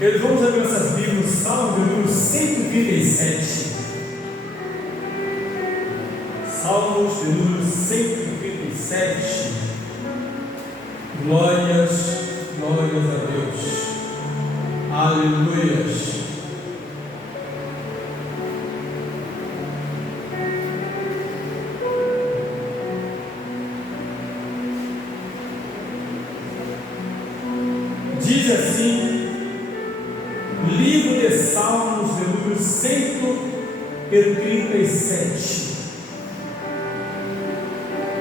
Eles vamos abrir nossas Bíblias, Salmo de número 137. Salmos de número 137. Glórias, glórias a Deus. Aleluias. Diz assim, livro de Salmos de número 137.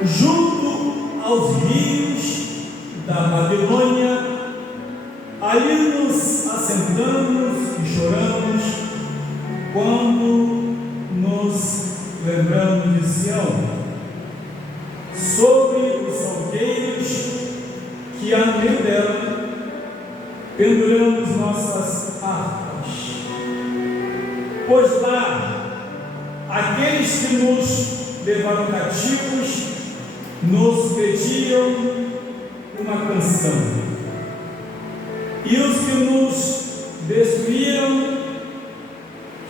Junto aos rios da Babilônia, ali nos assentamos e choramos, quando nos lembramos de Sião, sobre os salgueiros que há no meio dela, penduramos nossas harpas, pois lá aqueles que nos levaram cativos nos pediam uma canção, e os que nos destruíram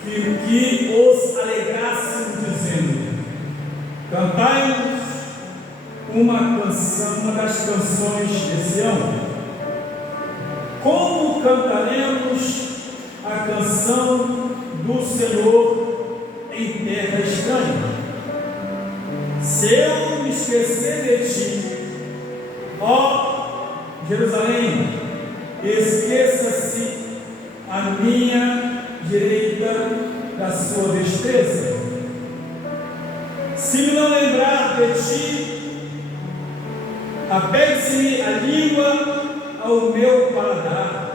que os alegrassem, dizendo: cantai-nos uma canção, uma das canções de Sião. Como cantaremos a canção do Senhor em terra estranha? Se eu me esquecer de ti, ó Jerusalém, esqueça-se a minha direita da sua destreza. Se me não lembrar de ti, apegue-se a língua ao meu paladar.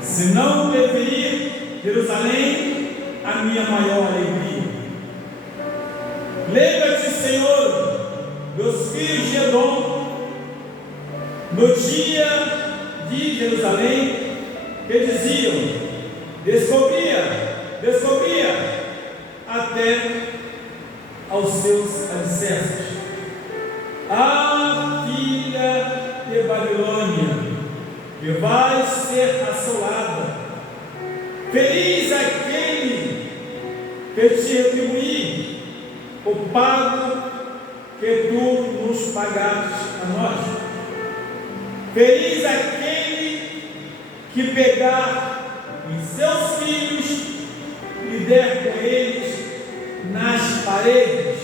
Se não deferir Jerusalém a minha maior alegria. Lembra-te, Senhor, dos filhos de Edom, no dia de Jerusalém, que diziam: descobria, até aos seus alicerces. A filha de Babilônia, que vai ser assolada. Feliz aquele que te retribuir o pago que tu nos pagaste a nós. Feliz aquele que pegar em seus filhos e der com eles nas paredes.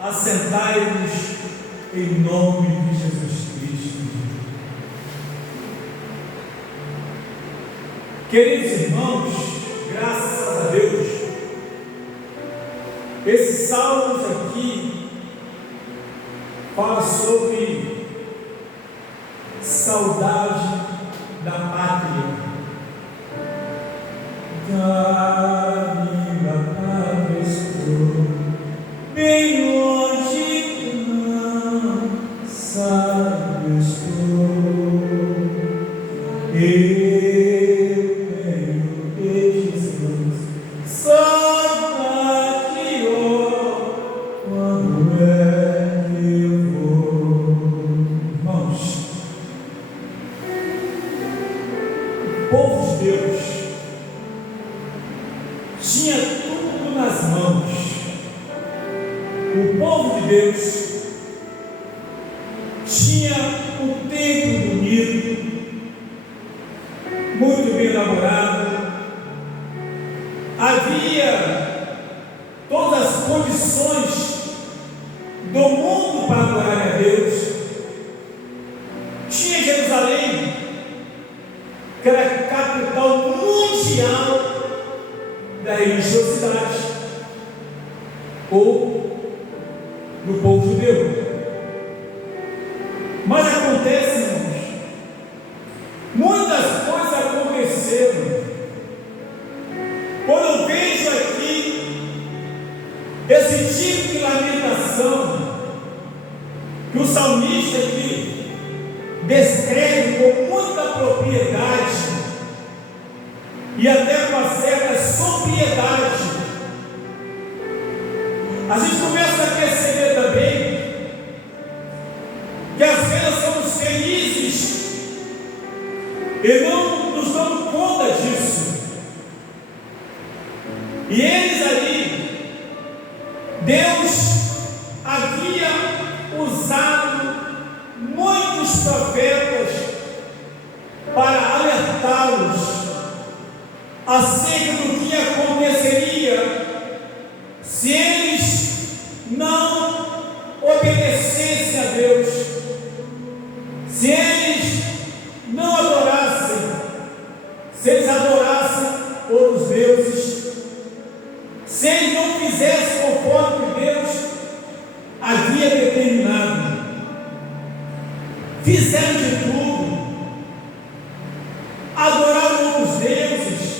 Assentai-vos em nome de Jesus Cristo. Queridos irmãos, graças a Deus, esses salmos aqui falam sobre saudade da pátria. Estou bem longe, não sabe, estou. O povo de Deus tinha tudo nas mãos. O povo de Deus tinha um templo bonito, muito bem elaborado. Havia todas as condições do mundo para adorar a Deus. Tinha Jerusalém, que era a capital mundial da religiosidade, ou do povo judeu. Mas acontece, irmãos, muitas coisas aconteceram. Quando eu vejo aqui esse tipo de lamentação que o salmista aqui descreve com muita propriedade e até com uma certa sobriedade, a gente começa a perceber também que às vezes somos felizes e não nos damos conta disso. E eles ali, Deus havia usado muitos profetas para alertá-los acerca do que aconteceria se eles não obedecessem a Deus, se eles não adorassem, se eles adorassem outros deuses, se eles não fizessem conforme Deus havia determinado. Fizeram de tudo, adoraram outros deuses.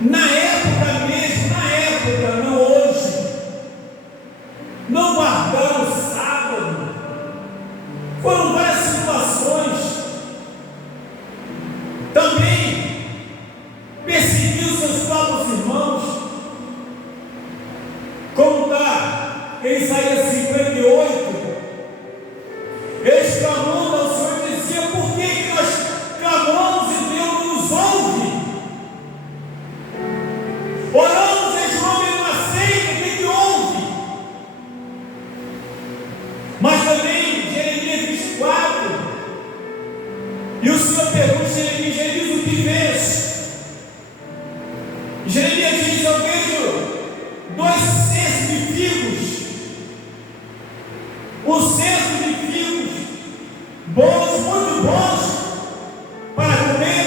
Na época mesmo, não hoje, não guardaram o sábado. Foram várias situações. Também perseguiu seus próprios irmãos, como está em Isaías 58. Eles clamando ao Senhor e diziam: por que nós clamamos e Deus não nos ouve? Oramos e João não aceita, o que houve? Mas também Jeremias 24, e o Senhor pergunta a Jeremias: o que vês? Jeremias diz: eu vejo 2 cestos de figos, um cesto de figos bons, muito bons para comer,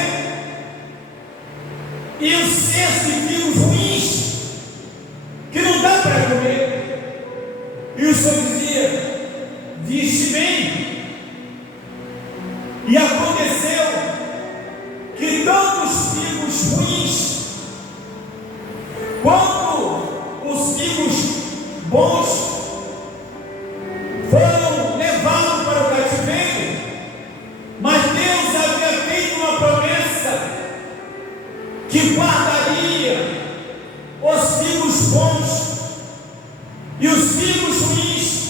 e um cesto de figos ruins que não dá para comer. E o Senhor dizia: viste bem. E aconteceu que tanto os figos ruins quanto os figos bons foram levados para o cativeiro. Mas Deus havia feito uma promessa que guardaria os figos bons, e os figos ruins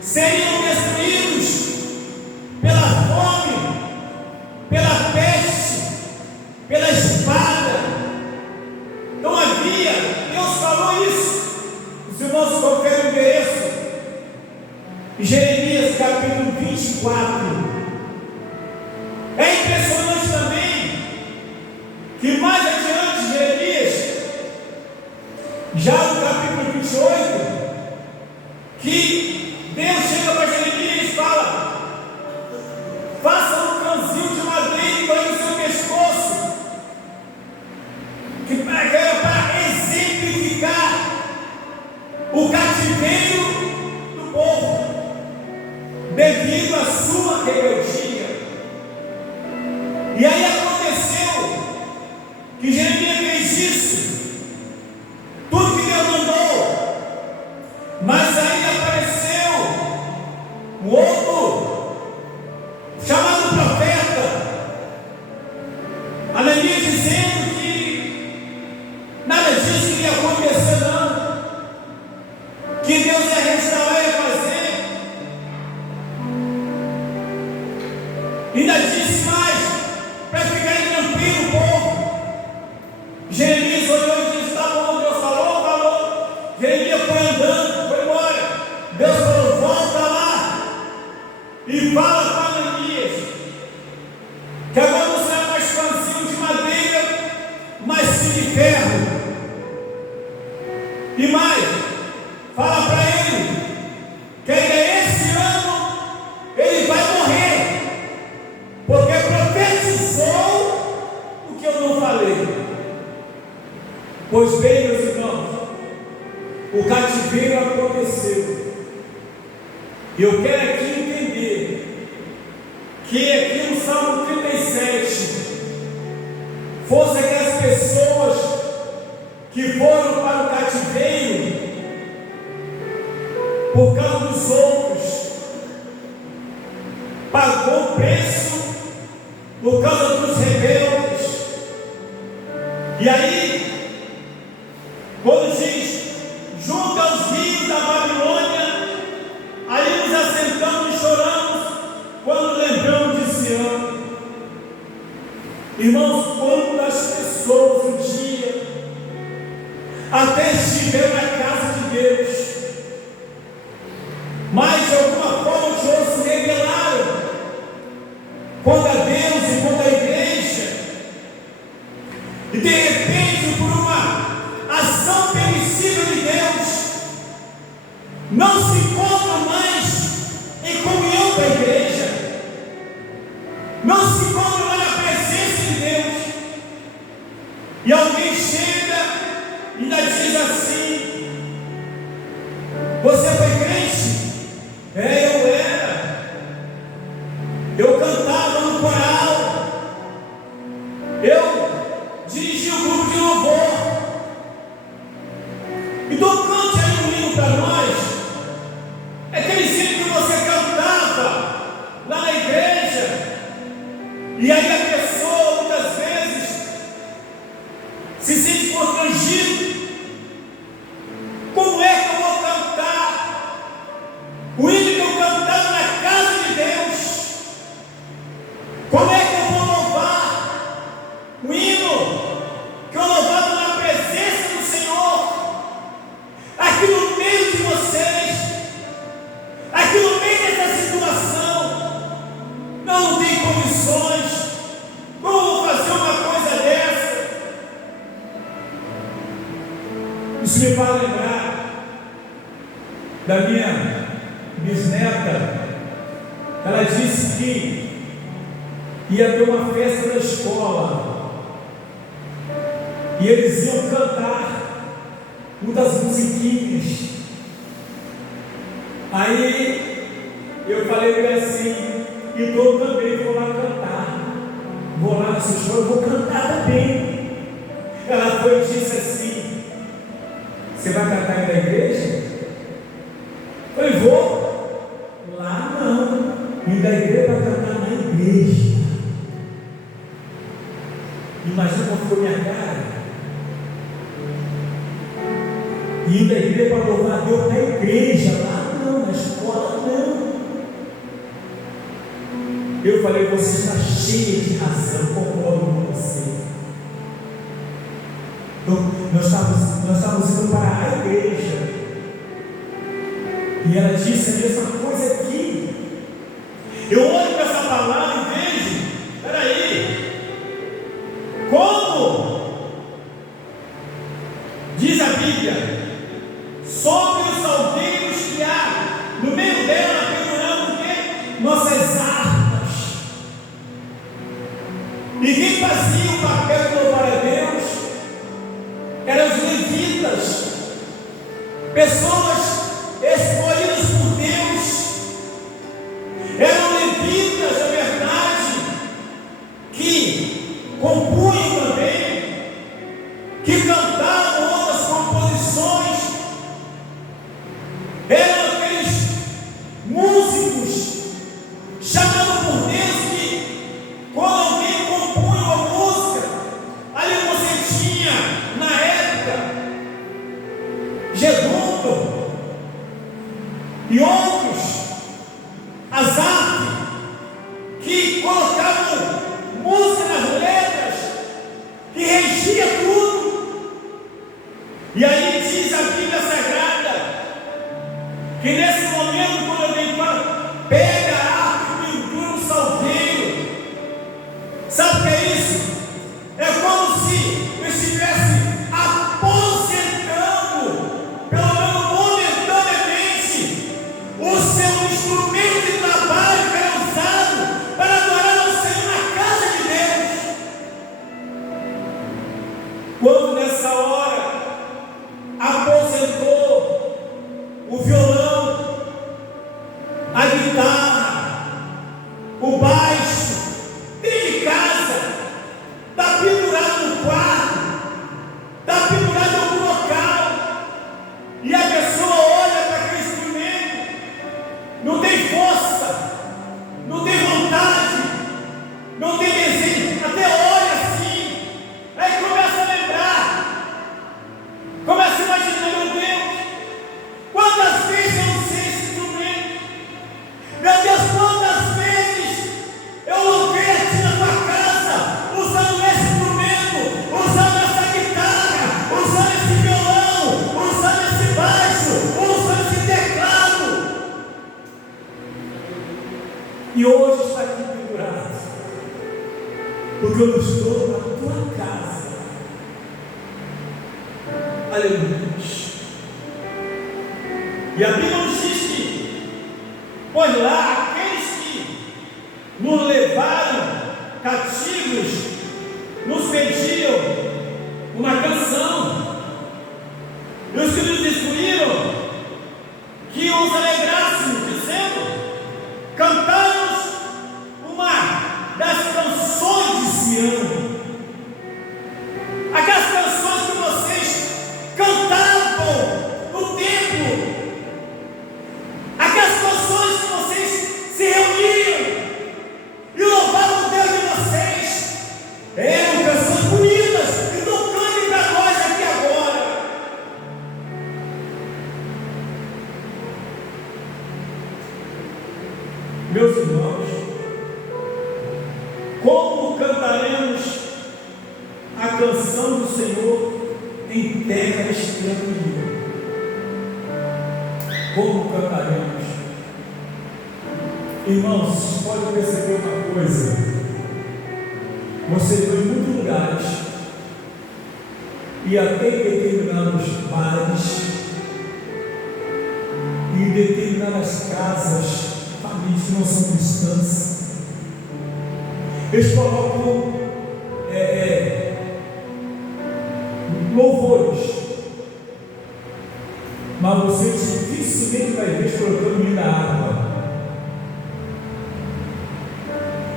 seriam destruídos pela fome, pela peste, pela espada. Não havia, Deus falou isso. Os irmãos qualquer endereço, Jeremias capítulo 24. É impressionante também que mais adiante Jeremias, já no capítulo 28, que Deus chega para Jeremias e fala: faça um canzinho de madeira e banhe o seu pescoço, que era para exemplificar o cativeiro do povo, devido à sua rebeldia. E aí aconteceu que Jeremias fez isso, tudo que Deus mandou. Mas aí apareceu um outro chamado profeta Ananias, dizendo que nada disso iria acontecer, não, que Deus ia restaurar e ia fazer. Ainda disse mais, para ficar tranquilo o povo. Jeremias olhou e disse: está bom, Deus falou. Jeremias foi andando, foi embora. Deus falou: volta lá e fala para Ananias que agora não será mais canzinho de madeira, mas sim de ferro. E mais, fala para ele que ainda esse ano ele vai morrer, porque profetizou o que eu não falei. Pois bem, meus irmãos, o cativeiro aconteceu. E eu quero aqui entender que aqui no Salmo 37 fosse aquelas pessoas que foram para o cativeiro por causa dos outros, pagou o preço por causa dos rebeldes. E aí, quando diz: junto aos rios da Babilônia, aí nos assentamos e choramos quando lembramos de Sião. até estiver na casa de Deus, mas de alguma forma os outros se rebelaram contra Deus e contra a igreja, e de repente, por uma ação permissível de Deus, não se encontram mais em comunhão com a igreja, não se encontram mais na presença de Deus, e alguém chega e ainda diz assim: você foi crente? Eu era. Eu cantava no coral. Eu dirigia o grupo de louvor. Então cante aí um hino para nós. É aquele hino que você cantava lá na igreja. E aí a pessoa muitas vezes se sente constrangido. Como é que eu vou cantar o hino que eu cantava na casa de Deus? Como é que eu vou louvar o hino que eu louvava na presença do Senhor, aqui no meio de vocês, aqui no meio dessa situação? Não tem condições. Como eu vou fazer uma coisa dessa? Isso me faz lembrar da minha bisneta. Ela disse que ia ter uma festa na escola e eles iam cantar uma das musiquinhas. Aí eu falei para ela assim: então eu também vou lá cantar, vou lá nessa escola, eu vou cantar também. Ela foi e disse assim: você vai cantar aí na igreja? Eu falei: vou. Lá não, e da igreja para cantar na igreja. Imagina como ficou minha cara. E da igreja para louvar a Deus na igreja, lá não, na escola não. Eu falei: você está cheia de razão, concordo com você. Então, nós estávamos indo para a igreja. E ela disse a mesma coisa aqui. Eu olho para essa palavra e vejo: peraí, como diz a Bíblia, sobre os salgueiros que há no meio dela, pendurando o quê? Nossas armas. E quem fazia o papel de louvar a Deus eram os levitas, pessoas escolhidos por Deus. Eram levitas, na verdade, que compunham também, que cantavam outras composições. Eram aqueles músicos chamados por Deus que, quando alguém compunha uma música, ali você tinha, na época, Gedundo e outros, Asaf, que colocavam música nas letras, que regia tudo. E aí diz a Bíblia Sagrada que nesse momento, quando alguém fala, pega a harpa e pendura um salgueiro, sabe o que é isso? É como se eu estivesse aposentando, pelo menos momentaneamente, o seu instrumento de trabalho que era usado para adorar ao Senhor na casa de Deus. Quando nessa hora aposentou o violão, a guitarra, o baixo, dentro de casa, está pendurado no quarto, está pendurado em algum local, e a pessoa olha para aquele instrumento, não tem força, não tem vontade, não tem desejo, até olha assim, aí começa a lembrar, começa a imaginar: meu Deus, quantas vezes eu usei esse instrumento, eu estou na tua casa. Aleluia. E a Bíblia nos diz que, pois lá, aqueles que nos levaram cativos, nos pediam uma canção, e os que nos destruíram, que os alegrássemos, dizendo: cantamos uma das canções de Sião. Aquelas canções que vocês cantavam no templo, aquelas canções que vocês se reuniam e louvavam o Deus de vocês, eram canções bonitas. Então cante para nós aqui agora. Meus irmãos, como cantaremos a canção do Senhor em terra estrangeira? Como cantaremos? Irmãos, pode perceber uma coisa: você foi em muitos lugares e até em determinados bares e em determinadas casas, famílias que não são cristãs, eles colocam louvores, mas você dificilmente vai ver colocando linda harpa.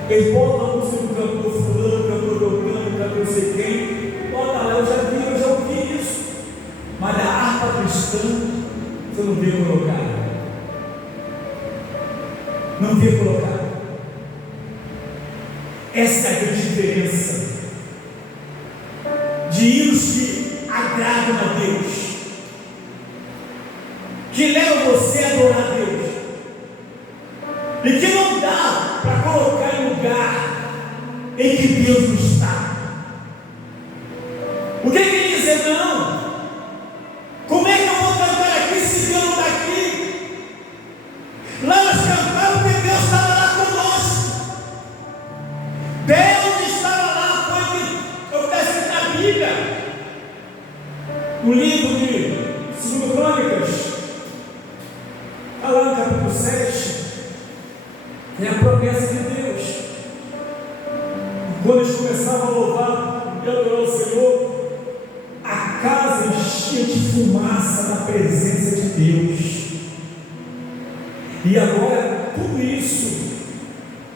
Eles botam a música do cantor fulano, cantor doutrano, cantor não sei quem, bota lá, eu já ouvi isso, mas a harpa cristã você não vê colocar. Não vê colocar. Essa é a grande diferença de hinos que agradam a Deus, que levam você a adorar a Deus, e que não dá para colocar em lugar em que Deus não está. O que ele dizer? Não, como é que eu vou cantar aqui se Deus não está aqui? Lá nós cantamos porque Deus estava lá conosco. Deus estava lá, foi o que está escrito na Bíblia, no livro de 2 Crônicas, está lá no capítulo 7, tem a promessa de Deus. E quando eles começavam a louvar e adorar o Senhor, a casa enchia de fumaça na presença de Deus. E agora tudo isso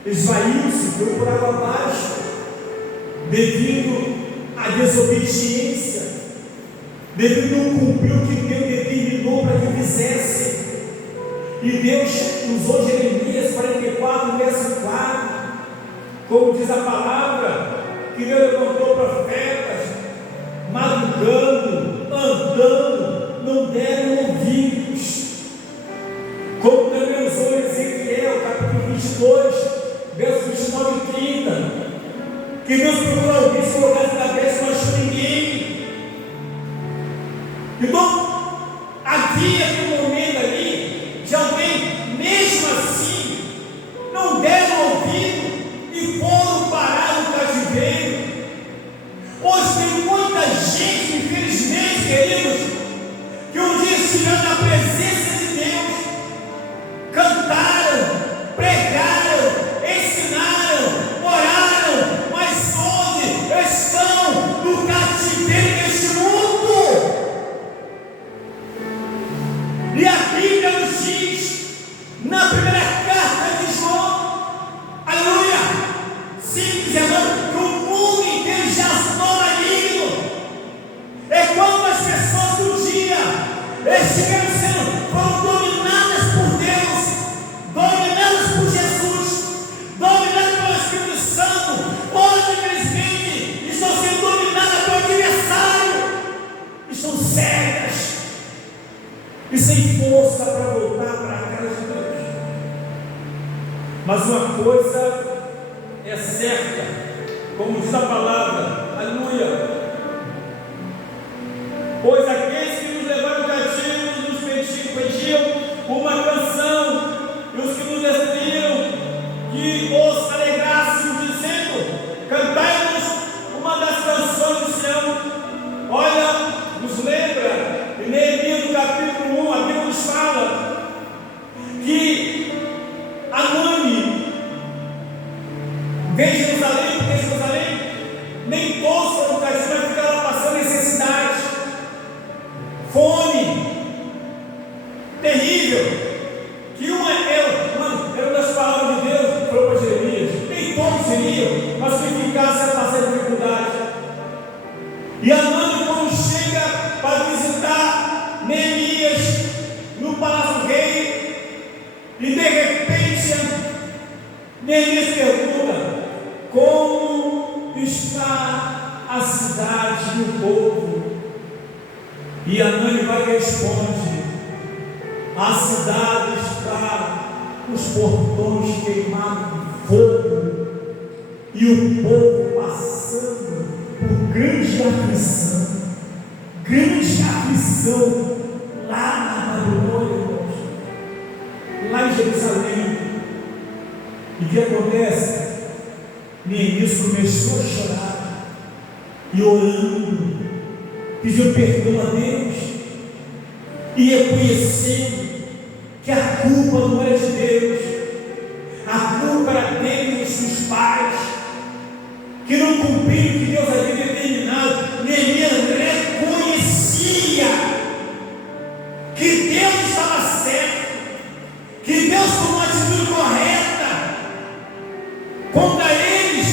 esvaiu-se, foi por água abaixo, devido à desobediência, devido a não cumprir o que Deus determinou para que fizesse. E Deus usou Jeremias 44, verso 4, como diz a palavra, que Deus levantou profetas, madrugando, andando, não deram ouvidos. Como também usou Ezequiel, capítulo 22, verso 29 e 30, que Deus procurou alguém se colocasse na cabeça, não achou ninguém. Então, havia um momento ali de alguém, mesmo assim, não deram ouvido e foram parar no cativeiro. Hoje tem muita gente, infelizmente, queridos, que um dia estiveram na presença de Deus, cantaram, pregaram, ensinaram, oraram, mas hoje estão no cativeiro deste mundo. E a Bíblia nos diz, na primeira carta de João, aleluia, 5,19, que o mundo inteiro já está maligno. É quando as pessoas do dia foram dominadas por Deus, dominadas por Jesus, dominadas pelo Espírito Santo. Hoje, infelizmente, estão sendo dominadas pelo adversário, estão cegas e sem força para voltar para a casa de Deus. Mas uma coisa é certa, como diz a palavra, aleluia, pois aqueles que nos levaram cativos nos pediam uma canção, e os que nos destruíram, que os alegrássemos, dizendo: cantai-nos terrível. Que uma das palavras de Deus falou para Jeremias, nem todos seriam, mas quem ficasse ia passar dificuldade. E Anani, quando chega para visitar Neemias no palácio do rei, e de repente Neemias pergunta: como está a cidade e o povo? E Anani vai e responde: a cidade está com os portões queimados de fogo e o povo passando por grande aflição lá na Babilônia, lá em Jerusalém. E o que acontece? Neemias começou a chorar e orando, pediu perdão a Deus e reconhecendo que a culpa não era de Deus, a culpa era dele e dos seus pais, que não cumpriram o que Deus havia determinado. Neemias reconhecia que Deus estava certo, que Deus tomou uma atitude correta contra eles,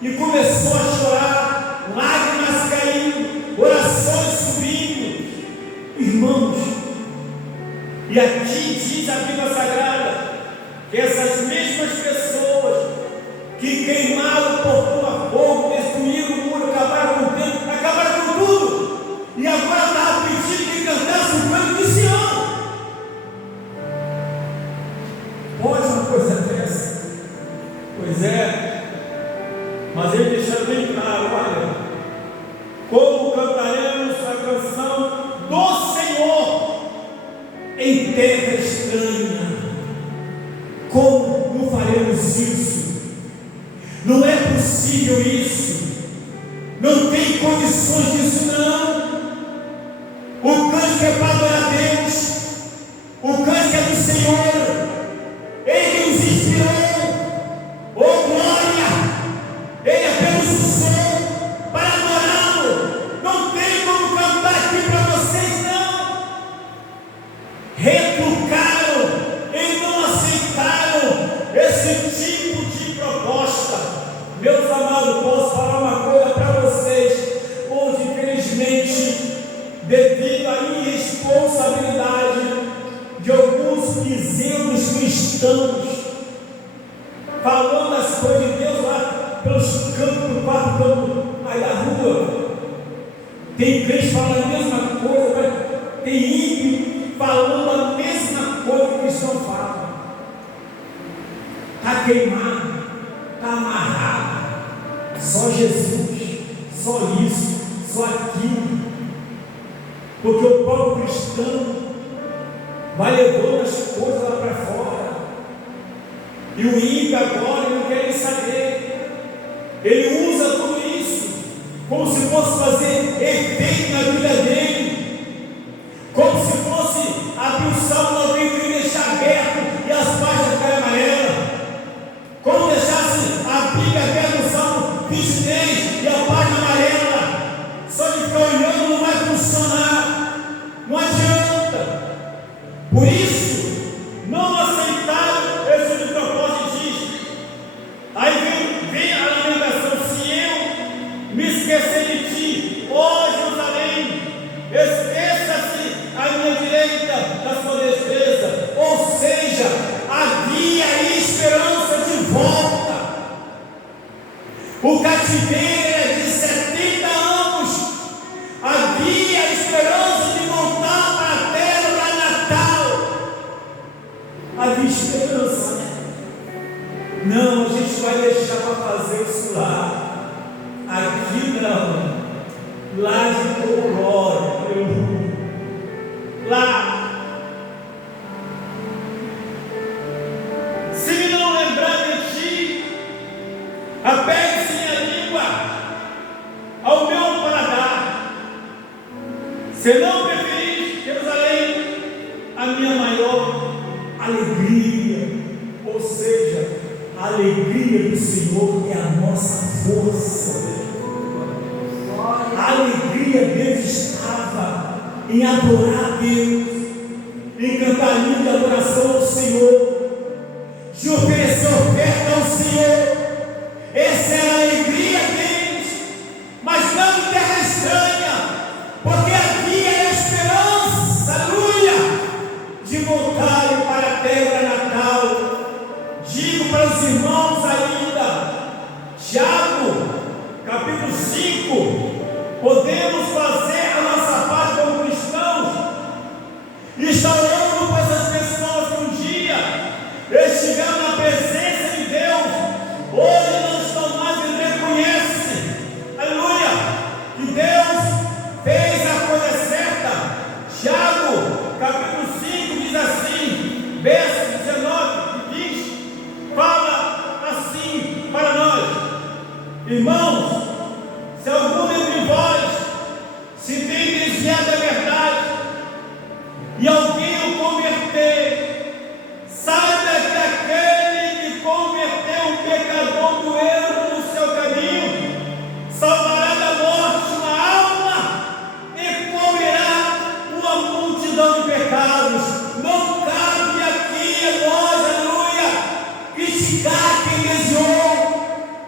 e começou a chorar, lágrimas caindo, orações subindo. Irmãos, e aqui diz a Bíblia Sagrada que essas mesmas pessoas que queimaram o portão a fogo, destruíram o muro, acabaram com o templo, acabaram com tudo, e agora estava pedindo que cantasse o canto de Sião. Pode uma coisa dessa? Pois é, mas ele deixa bem claro: olha, como cantaremos a canção do Senhor em terra estranha? Como não faremos isso? Não é possível isso, não tem condições disso não. O cântico é para adorar a Deus, o cântico é do Senhor, Ele nos inspirou, oh glória, Ele apenas o som para adorá-lo. Não tem como cantar aqui para vocês não. Retrucaram e não aceitaram esse tipo de proposta. Meus amados, posso falar uma coisa para vocês. Hoje, infelizmente, devido à irresponsabilidade de alguns isentos cristãos, falando as coisas de Deus lá pelos campos do quarto campo aí da rua, tem crente falando a mesma coisa, tem ímpio falando a mesma coisa que o cristão fala. Está queimado, está amarrado, só Jesus, só isso, só aquilo, porque o próprio cristão vai levando as coisas lá para fora, e o ímpio agora não quer nem saber, ele usa tudo isso como se fosse fazer efeito na vida dele, como se fosse abrir o Salmo 91 e deixar aberto e as páginas ficarem amarelas, como deixasse a Bíblia aberta no Salmo 23 e a página amarela, só de ficar olhando não vai funcionar, não adianta. Por isso, não aceitaram esse de propósito disso. Aí vem a lamentação: se eu me esquecer de ti, ó Jerusalém, esqueça-se à minha direita da sua destreza. Ou seja, havia esperança de volta. O cativeiro era de 70 anos, havia esperança de voltar para a terra natal, havia esperança. Não, a gente vai deixar para fazer isso lá, aqui não, lá de glória, lá. Se não lembrar de ti, apegue-se minha língua ao meu paladar. Se não preferir Jerusalém, a minha maior alegria, ou seja, a alegria do Senhor é a nossa força. A alegria deles estava em adorar a Deus, em cantar hino de adoração ao Senhor, de oferecer oferta ao Senhor. Essa era a alegria deles, mas não em terra estranha, porque havia esperança, aleluia, de voltarem para a terra natal. Digo para os irmãos ainda, Tiago, capítulo 5, podemos fazer a nossa parte como cristãos, e está orando por essas pessoas que um dia estiveram na presença de Deus, hoje não estão mais e reconhecem, aleluia, que Deus fez a coisa certa. Tiago, capítulo 5, diz assim, verso 19, que diz, fala assim para nós: irmãos, se algum dentre vós se tem desviado da verdade, e alguém o converter, saiba que aquele que converteu um pecador do erro no seu caminho, salvará da morte uma alma e comerá uma multidão de pecados. Não cabe aqui a nós, aleluia, criticar quem desviou.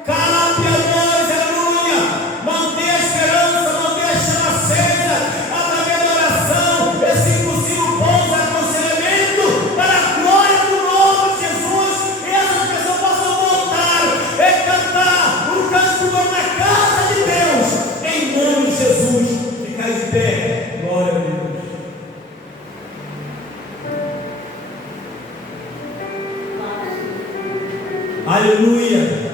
Cabe a nós, aleluia, manter a esperança, manter a chama acesa, através da oração, esse impossível bons aconselhamento, para a glória do nome de Jesus, e essas pessoas possam voltar e cantar o canto do gol na casa de Deus, em nome de Jesus. Ficar de pé, glória a Deus. Aleluia.